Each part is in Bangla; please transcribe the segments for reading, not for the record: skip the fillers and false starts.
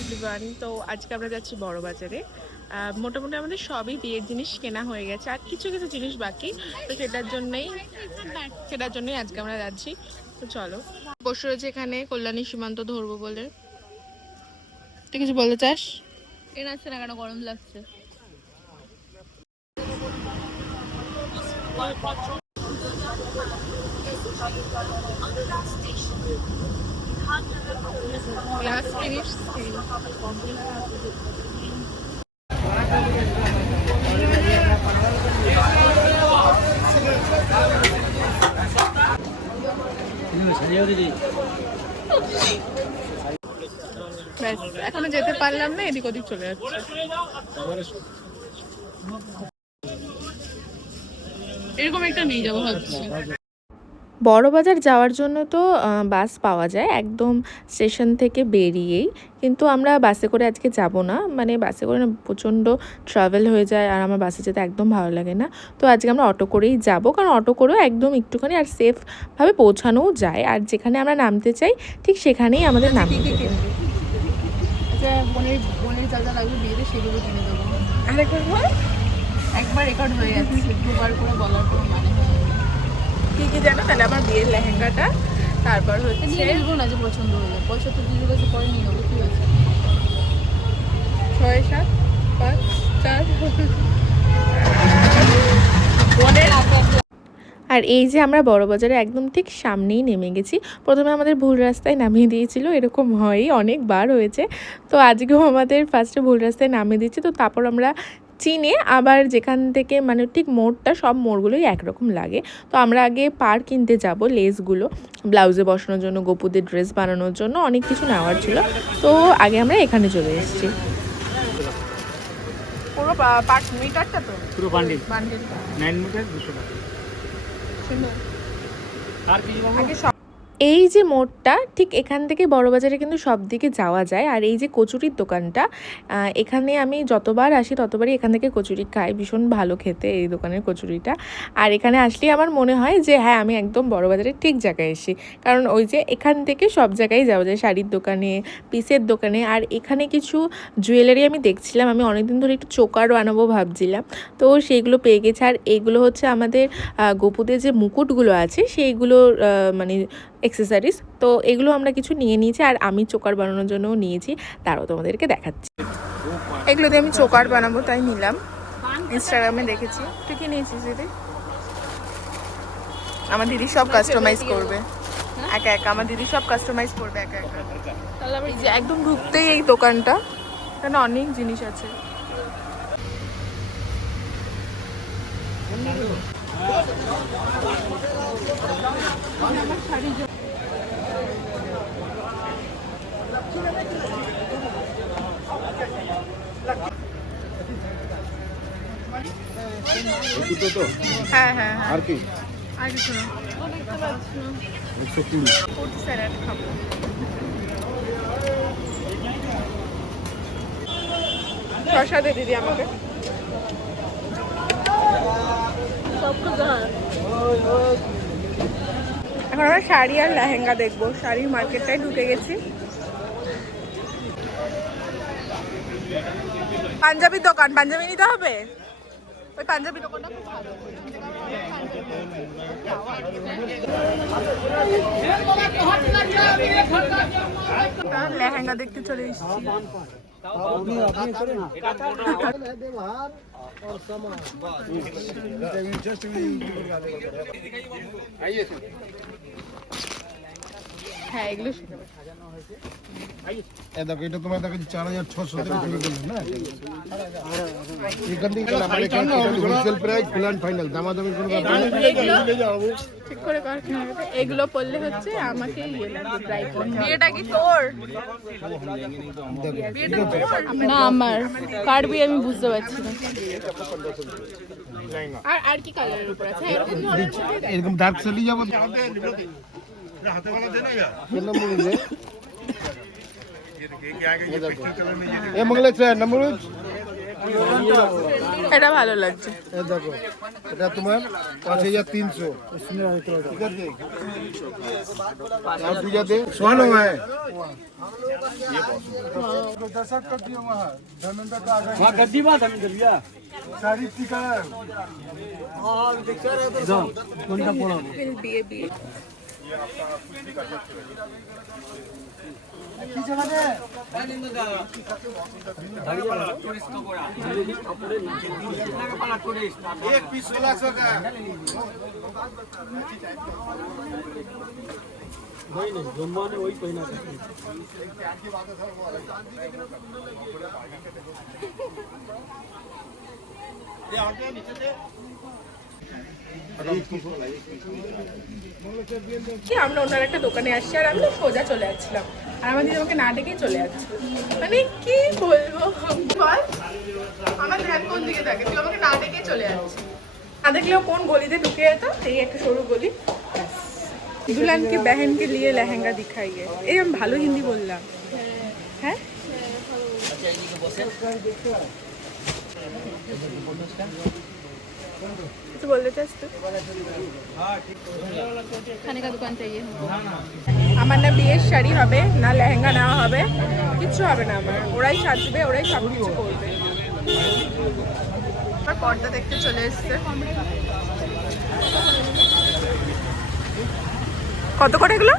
এভরিওয়ান, তো আজকে আমরা যাচ্ছি বড় বাজারে। মোটামুটি আমাদের সবই বিয়ের জিনিস কেনা হয়ে গেছে, আর কিছু কিছু জিনিস বাকি, তো সেটার জন্যই আজকে আমরা যাচ্ছি। তো চলো, বসে রয়েছে এখানে কল্যাণী সীমান্ত ধরবো বলে। তুই কিছু বলতে চাস? ট্রেন আসছে না কেন? গরম লাগছে। Last finish. এখনো যেতে পারলাম না, এদিক ওদিক চলে যাচ্ছে। এরকম একটা নিয়ে যাবো ভাবছি। বড়বাজার যাওয়ার জন্য তো বাস পাওয়া যায় একদম স্টেশন থেকে বেরিয়েই, কিন্তু আমরা বাসে করে আজকে যাব না। মানে বাসে করে না প্রচণ্ড ট্রাভেল হয়ে যায়, আর আমার বাসে যেতে একদম ভালো লাগে না। তো আজকে আমরা অটো করেই যাব, কারণ অটো করেও একদম একটুখানি আর সেফভাবে পৌঁছানোও যায়। আর যেখানে আমরা নামতে চাই ঠিক সেখানেই আমাদের নামতে হবে। বোনের যা যা লাগবে বিয়েতে সেগুলো কিনে দেবো। একবার রেকর্ড হয়ে যাচ্ছে, দুবার করে বলার কোনো মানে হয় না। কি কি জানো? তাহলে আমার বিয়ের লেহেঙ্গাটা, তারপর হচ্ছে বলবো না যে পছন্দ হয়ে যায়, পয়সা তো দিয়ে গেছে, পরে নিয়ে নেবো। কি হয়েছে? 6, 7, 5, 4 আর এই যে আমরা বড়বাজারে একদম ঠিক সামনেই নেমে গেছি। প্রথমে আমাদের ভুল রাস্তায় নামিয়ে দিয়েছিল, এরকম হয়ই অনেকবার হয়েছে। তো আজকেও আমাদের ফার্স্টে ভুল রাস্তায় নামিয়ে দিচ্ছি। তো তারপর আমরা চিনে আবার যেখান থেকে মানে ঠিক মোড়টা, সব মোড়গুলোই একরকম লাগে। তো আমরা আগে পার কিনতে যাব, লেসগুলো ব্লাউজে বসানোর জন্য, গোপুদের ড্রেস বানানোর জন্য অনেক কিছু নেওয়ার ছিল। তো আগে আমরা এখানে চলে এসেছি। পুরো মিটারটা তো পুরো বান্ডিল বান্ডিল 9 মিটার 200 টাকা। আর কি আগে এই যে মোড়টা, ঠিক এখান থেকে বড়বাজারে কিন্তু সব দিকে যাওয়া যায়। আর এই যে কচুরির দোকানটা, এখানে আমি যতবার আসি ততবারই এখান থেকে কচুরি খাই, ভীষণ ভালো খেতে এই দোকানের কচুরিটা। আর এখানে আসলেই আমার মনে হয় যে হ্যাঁ, আমি একদম বড়বাজারের ঠিক জায়গায় এসেছি, কারণ ওই যে এখান থেকে সব জায়গায় যাওয়া যায়, শাড়ির দোকানে, পিসের দোকানে। আর এখানে কিছু জুয়েলারি আমি দেখছিলাম, আমি অনেকদিন ধরে একটু চোকার বানাবো ভাবছিলাম, তো সেইগুলো পেয়ে গেছে। আর এইগুলো হচ্ছে আমাদের গোপুদের যে মুকুটগুলো আছে সেইগুলোর মানে অ্যাক্সেসরিজ। তো এগুলো আমরা কিছু নিয়ে নিয়েছি, আর আমি চোকার বানানোর জন্যও নিয়েছি, তারও তোমাদেরকে দেখাচ্ছি। এগুলো দিয়ে আমি চোকার বানাবো, তাই নিলাম। ইনস্টাগ্রামে দেখেছি। তুই কি নিয়েছিস দিদি? আমার দিদি সব কাস্টমাইজ করবে একা একা, আমার দিদি সব কাস্টমাইজ করবে একা একা। তাহলে আবার এই যে একদম ঢুকতেই এই দোকানটা, এখানে অনেক জিনিস আছে। হ্যাঁ হ্যাঁ হ্যাঁ, আর কি আর কিছু না। 120 ফুড স্যালাড খাবো। শসা দে দিদি আমাকে। এখন আমরা শাড়ি আর লেহেঙ্গা দেখবো। শাড়ির মার্কেটটাই ঢুকে গেছি। পাঞ্জাবি দোকান, পাঞ্জাবি নিতে হবে। ওই পাঞ্জাবি দোকানটা খুব ভালো। লেহেঙ্গা দেখতে চলে এসেছি। হ্যাঁ, এগুলো দেখো, এটা তোমার দেখো 4600 টাকা বিক্রি করলেন না। এখান থেকে হোলসেল প্রাইস, প্ল্যান ফাইনাল, দামাদামির কোনো ব্যাপার নেই। ঠিক করে কর। এগুলো পড়লে হচ্ছে আমাকে ইয়ে লাগবে, ড্রাই করতে। বিয়েটা কি তোর? বিয়েটা তোর? না, আমার কার বিয়ে আমি বুঝতে পারছি না। আর কি কালারের উপর আছে? এরকম ধরনের মধ্যে দেখ। এরকম ডার্ক চলে যাবো। এটা ভালো লাগছে। দেখো, এটা তোমার 5300। ঠিক আছে, সোহানো वहाँ गद्दी बात हम कर लिया কোনটা পড়াবো বিয়ে বিয়ে एक पीस 1600 का वही नहीं जुम्मा ने वही पहना था আমরা ওনার একটা দোকানে আসছি আর আমি তো সোজা চলে যাচ্ছিলাম আর আমার দিদি আমাকে না ডেকেই চলে যাচ্ছে মানে কি বলবো বল আমার ধ্যান কোন দিকে থাকে তুই আমাকে না ডেকেই চলে যাচ্ছিস না দেখলেও কোন গলিতে ঢুকে যেত এই একটা সরু গলি दुल्हन की बहन के लिए लहंगा दिखाइए এই আমি ভালো হিন্দি বললাম হ্যাঁ কিছু বলতে চাস তুই खाने का दुकान चाहिए हमको। আমার না বিয়ের শাড়ি হবে না লেহেঙ্গা নেওয়া হবে কিচ্ছু হবে না আমার ওরাই সাজবে ওরাই সব কিছু করবে আর পর্দা দেখতে চলে এসছে কত করে এগুলো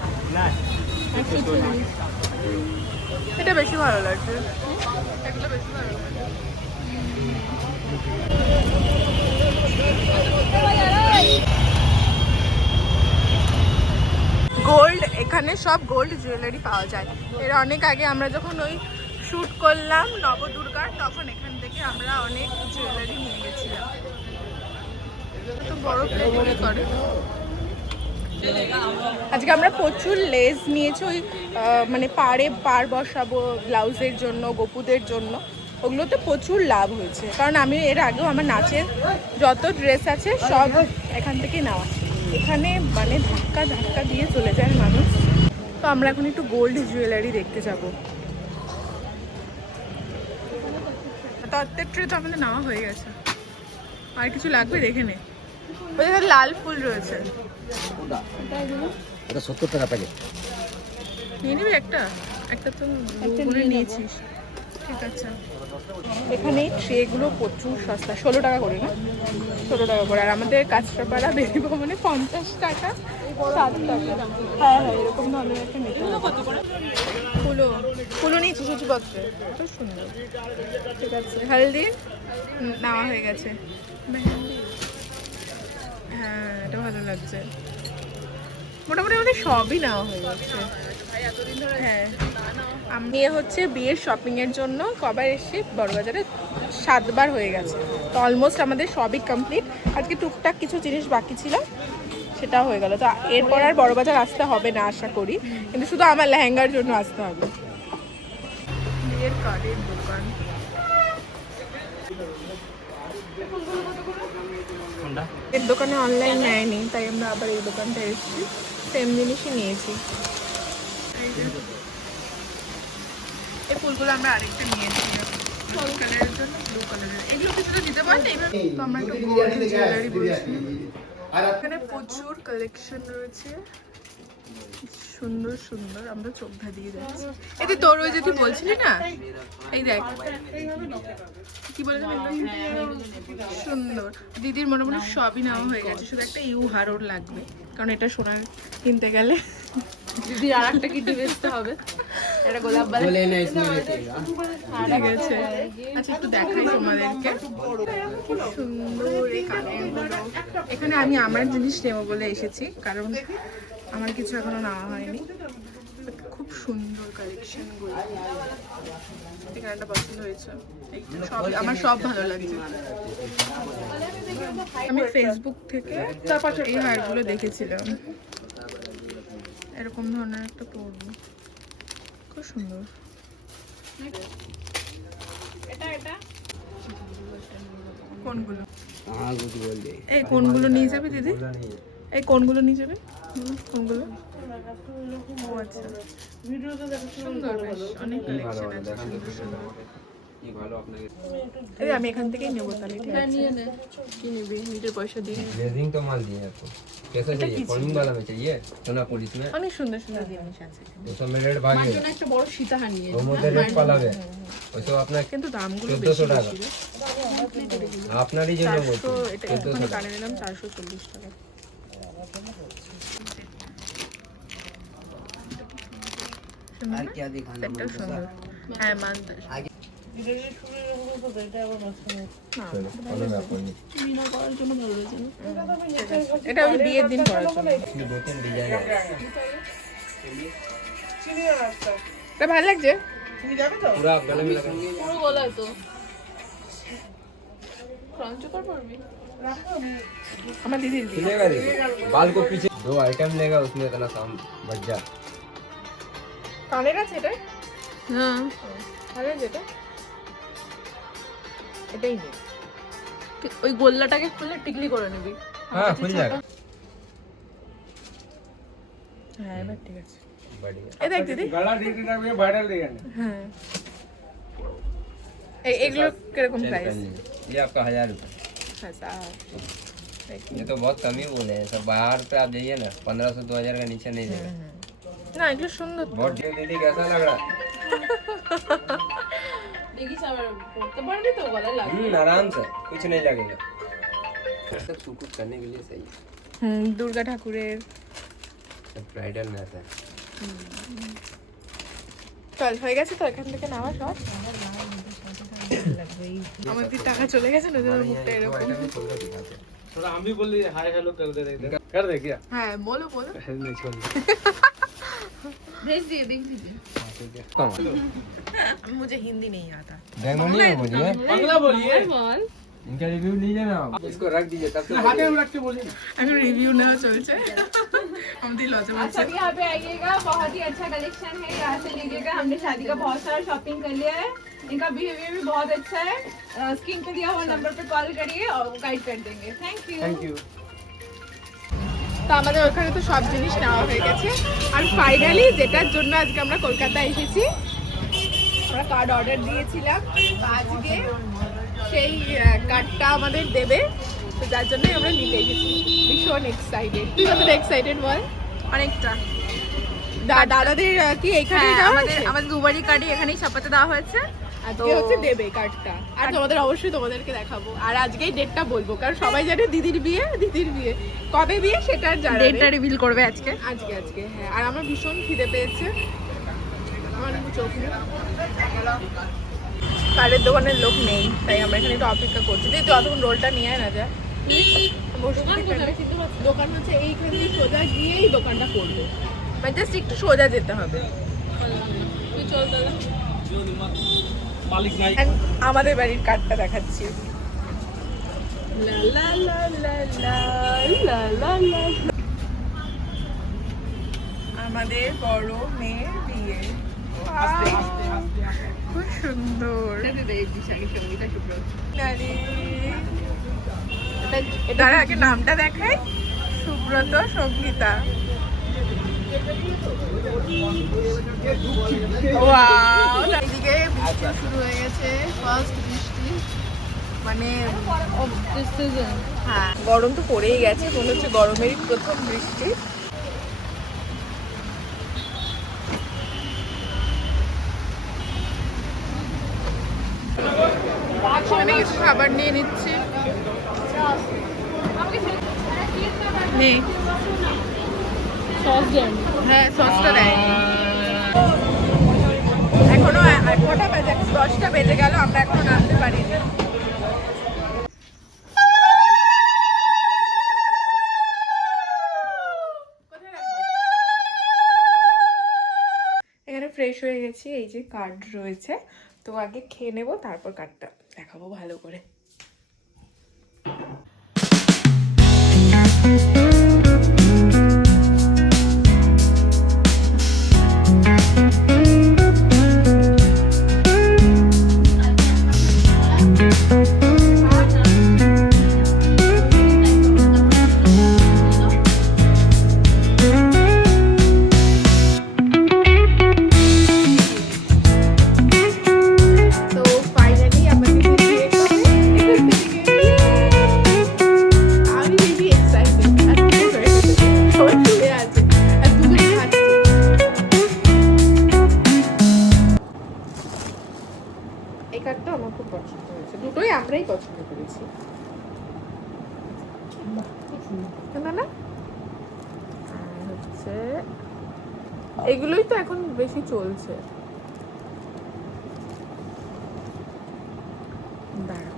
এটা বেশি ভালো লাগছে এগুলো বেশি ভালো লাগছে গোল্ড এখানে সব গোল্ড জুয়েলারি পাওয়া যায় এর অনেক আগে আমরা যখন ওই শ্যুট করলাম নবদুর্গার তখন এখান থেকে আমরা অনেক জুয়েলারি নিয়ে গেছিলাম তো বড় প্লেটে করে আজকে আমরা প্রচুর লেস নিয়েছি ওই মানে পাড় বসাবো ব্লাউজের জন্য গোপুদের জন্য ওগুলোতে প্রচুর লাভ হয়েছে কারণ আমি এর আগেও আমার নাচের যত ড্রেস আছে সব এখান থেকে নেওয়া এখানে মানে ধাক্কা ধাক্কা দিয়ে চলে যায় মানুষ তো আমরা এখন একটু গোল্ড জুয়েলারি দেখতে যাব তত্ত্বের ট্রে তো আমাদের নেওয়া হয়ে গেছে আর কিছু লাগবে দেখে নে ওই লাল ফুল রয়েছে এটা 70 টাকা প্যাকেট নিয়ে নিবি একটা একটা তো করে নিয়েছিস ঠিক আছে এখানে ট্রেগুলো প্রচুর সস্তা 16 টাকা করে না 16 টাকা করে আর আমাদের কাঁচরাপাড়া বেরিয়ে মানে 50 টাকা 7 টাকা হ্যাঁ হ্যাঁ এরকম ধরনের একটা নিতে কত করে ফুলও নিয়েছি সূচিপত্রে খুব সুন্দর ঠিক আছে হলদি নেওয়া হয়ে গেছে মেহেন্দি হ্যাঁ এটা ভালো লাগছে মোটামুটি আমাদের সবই নেওয়া হয়ে যাচ্ছে হ্যাঁ আমি হচ্ছে বিয়ের শপিংয়ের জন্য কবার এসেছি বড়বাজারে 7 বার হয়ে গেছে তো অলমোস্ট আমাদের সবই কমপ্লিট আজকে টুকটাক কিছু জিনিস বাকি ছিল সেটা হয়ে গেল তো এরপর আর বড়বাজার আসতে হবে না আশা করি কিন্তু শুধু আমার লেহেঙ্গার জন্য আসতে হবে বিয়ের কার্ডের দোকান এর দোকানে অনলাইন নেয়নি তাই আমরা আবার এই দোকানটা এসেছি সেম জিনিসই নিয়েছি এই ফুলগুলো আমরা আরেকটা নিয়েছি হলুদ কালারের জন্য ব্লু কালারের এগুলো কিছুটা দিতে পারেন এইভাবে তো আমরা একটু গোল্ড জুয়েলারি বলছি এখানে প্রচুর কালেকশন রয়েছে সুন্দর সুন্দর আমরা চোখ ধাঁধিয়ে যাচ্ছি এই যে তোর ওই যে তুই বলছিলি না এই দেখ কি বলে সুন্দর দিদির মোটামুটি সবই নেওয়া হয়ে গেছে শুধু একটা ইউ হারোর লাগবে কারণ এটা সোনার কিনতে গেলে দিদি আর একটা কিডনি বেচতে হবে এটা গোলাপ বালা ঠিক আছে আচ্ছা একটু দেখাই তোমাদেরকে খুব সুন্দর এই কানেরগুলো এখানে আমি আমার জিনিস নেবো বলে এসেছি কারণ আমার কিছু এখনো নেওয়া হয়নি খুব সুন্দর কালেকশনগুলো এখানটা পছন্দ হয়েছে সব আমার সব ভালো লাগছে আমি ফেসবুক থেকে এই হারগুলো দেখেছিলাম এরকম ধরনের একটা পরবো খুব সুন্দর কোনগুলো এই কোনগুলো নিয়ে যাবে দিদি এই কোনগুলো নিয়ে যাবে কোনগুলো ও আচ্ছা সুন্দর বেশ অনেক কালেকশন আছে সুন্দর সুন্দর এই আমি এখান থেকেই নেবো তাহলে, ঠিক আছে? নিয়ে নে। কি নিবি নিজের পয়সা দিয়ে? ग्लेजिंग तो माल दिए आपको कैसा चाहिए फॉर्मिंग वाला में चाहिए सोना पुलिस में অনেক সুন্দর সুন্দর জিনিস আছে, उसमें में रेट भाग মার है জন্য একটা বড় সীতাহার নিয়ে वो मोटे रेट पाला है वैसे अपना কিন্তু দামগুলো 1400 বেশি টাকা। বেশি রে। আপনারই জন্য 400 বলছি এটা ওখানে কানে নিলাম 440 টাকা। আর কি দিখানা সেটটাও সুন্দর। হ্যাঁ মানতে चलो वाला में आपको नहीं মিনা করার জন্য ভালো লাগছে না? এটা ওই বিয়ের দিন পরার জন্য। इसमें दो तीन डिजाइन है এটা ভালো লাগছে? पूरा आप गले में लगा পুরো গলায় তো ক্রাঞ্চ কর পারবি? আমার দিদির বিয়ে। खिलेगा देखो बाल को पीछे दो आइटम लेगा उसमें इतना काम बच जा কানের আছে এটা? হ্যাঁ ভালো লাগছে এটা? এটাই নেই। ওই গোল্লাটাকে খুলে টিকলি করে নিবি। हाँ खुल जाएगा হ্যাঁ এবার ঠিক আছে। बढ़िया এই দেখ দিদি। गला डीटी ना ये वायरल देगा হ্যাঁ এগুলো কিরকম चल প্রাইস? पहन लीजिए। ये आपका 1000 रुपये ये तो बहुत कम ही बोले हैं सब बाहर पे आप जाइए ना 1500 2000 का नीचे नहीं देगा না এগুলো সুন্দর তো। बहुत ढेर दीदी कैसा लग रहा দেখিস আবার পড়তে পারবি তো গলায় লাগবে। आराम से कुछ नहीं लगेगा सब सूट करने के लिए सही है দুর্গা ঠাকুরের। सब ब्राइडल में आता है চল হয়ে গেছে তো এখান থেকে নেওয়া সব। আমার দিদি টাকা চলে গেছে না ওদের মুখটা এরকম। थोड़ा हम भी बोल रहे हाय हेलो कर दे रहे थे कर दे क्या হ্যাঁ বলো বলো। नहीं छोड़ भेज दिए देख दीजिए। कम मुझे हिंदी नहीं आता। बेंगोली में बोलिए बांग्ला बोलिए বল इनका रिव्यू लीजिए ना आप इसको रख दीजिए तब तो हाथे में रख के बोलिए ना এখন রিভিউ নেওয়া চলছে। আমাদের লজ্জা आप পাচ্ছে। सब यहाँ पे आइएगा, बहुत ही अच्छा कलेक्शन है, यहाँ से लीजिएगा। हमने शादी का बहुत सारा शॉपिंग कर लिया है, इनका बिहेवियर भी बहुत अच्छा है। स्क्रीन पे दिया हुआ नंबर पे कॉल करिए और वो गाइड कर देंगे। Thank you. थैंक यू তো আমাদের ওখানে তো সব জিনিস নেওয়া হয়ে গেছে আর ফাইনালি যেটার জন্য আজকে আমরা কলকাতায় এসেছি, আমরা কার্ড অর্ডার দিয়েছিলাম আজকে সেই কার্ডটা আমাদের দেবে, তো যার জন্যই আমরা নিতে এসেছি। ভীষণ এক্সাইটেড। তুই কতটা এক্সাইটেড বল? অনেকটা। দাদাদের কি এইখানে আমাদের দুবারই কার্ডই এখানেই ছাপাতে দেওয়া হয়েছে। আজকে হচ্ছে দেবে কার্ডটা, আর তোমাদের অবশ্যই তোমাদেরকে দেখাবো। আর আজকেই ডেটটা বলবো কারণ সবাই জানে দিদির বিয়ে কবে বিয়ে সেটা জানে। ডেটটা রিভিল করবে আজকে। আজকে হ্যাঁ। আর আমার ভীষণ খিদে পেয়েছে, আমার চোখ নেই। কার্ডের দোকানের লোক নেই তাই আমরা এখানে একটু অপেক্ষা করছি। তুই যতক্ষণ রোলটা নিয়ে আয় না যা। দোকান হচ্ছে এইখান দিয়ে সোজা গিয়েই দোকানটা করবো, মানে জাস্ট একটু সোজা যেতে হবে। তুই চল দাদা। मालिक नहीं And আমাদের বাড়ির কার্ডটা দেখাচ্ছি। লা লা লা লা লা লা লা লা। আমাদের বড় মেয়ের বিয়ে। খুব সুন্দর। এটার আগে নামটা দেখাই, সুব্রত সঙ্গীতা। ওয়াও, এদিকে বৃষ্টি শুরু হয়ে গেছে, ফার্স্ট বৃষ্টি। মানে হ্যাঁ গরম তো পড়েই গেছে, মনে হচ্ছে গরমেরই প্রথম বৃষ্টি। এখানে কিছু খাবার নিয়ে নিচ্ছি। নে সস দেন। হ্যাঁ সসটা দেয়নি এখনো। কটা বাজে? 10টা বেজে গেল, আমরা এখনো নামতে পারিনি। এখানে ফ্রেশ হয়ে গেছি, এই যে কার্ড রয়েছে, তো আগে খেয়ে নেবো তারপর কার্ডটা দেখাবো ভালো করে। এই কার্ডটা আমার খুব পছন্দ হয়েছে, দুটোই আমরাই পছন্দ করেছি। না না আর হচ্ছে এগুলোই তো এখন বেশি চলছে। দাঁড়াও,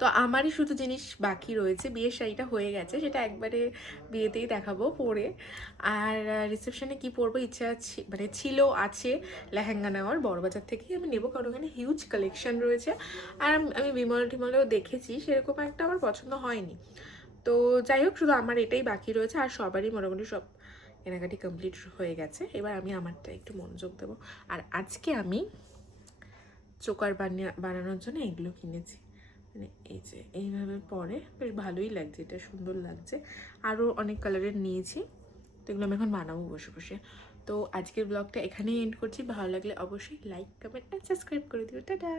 তো আমারই শুধু জিনিস বাকি রয়েছে। বিয়ের শাড়িটা হয়ে গেছে, সেটা একবারে বিয়েতেই দেখাবো পরে। আর রিসেপশনে কি পরবো ইচ্ছা মানে ছিল, আছে লেহেঙ্গা নেওয়ার বড়বাজার থেকেই আমি নেবো, কারণ ওখানে হিউজ কালেকশন রয়েছে। আর আমি বিমল টিমলেও দেখেছি, সেরকম একটা আমার পছন্দ হয়নি। তো যাই হোক, শুধু আমার এটাই বাকি রয়েছে, আর সবারই মোটামুটি সব কেনাকাটি কমপ্লিট হয়ে গেছে। এবার আমি আমারটা একটু মনোযোগ দেবো। আর আজকে আমি চোকার বানানোর জন্য এগুলো কিনেছি, মানে এই যে এইভাবে পরে বেশ ভালোই লাগছে, এটা সুন্দর লাগছে। আরও অনেক কালারের নিয়েছি, তো এগুলো আমি এখন বানাবো বসে বসে। তো আজকের ব্লগটা এখানেই এন্ড করছি। ভালো লাগলে অবশ্যই লাইক, কমেন্ট অ্যান্ড সাবস্ক্রাইব করে দিও। টাটা।